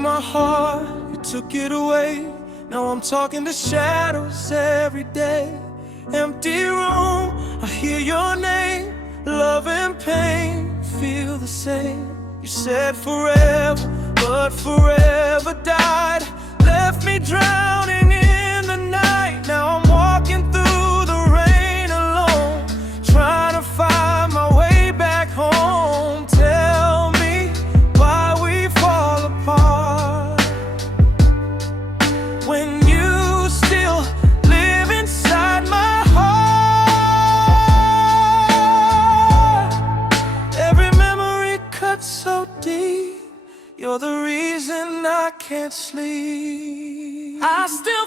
my heart, you took it away. Now I'm talking to shadows every day. Empty room, I hear your name. Love and pain feel the same. You said forever, but forever died. Left me drowning in the night. Now I'm walking through the rain alone, trying to find my way back home. Tell me why we fall apart when you still live inside my heart. Every memory cuts so deep. You're the reason I can't sleep. I still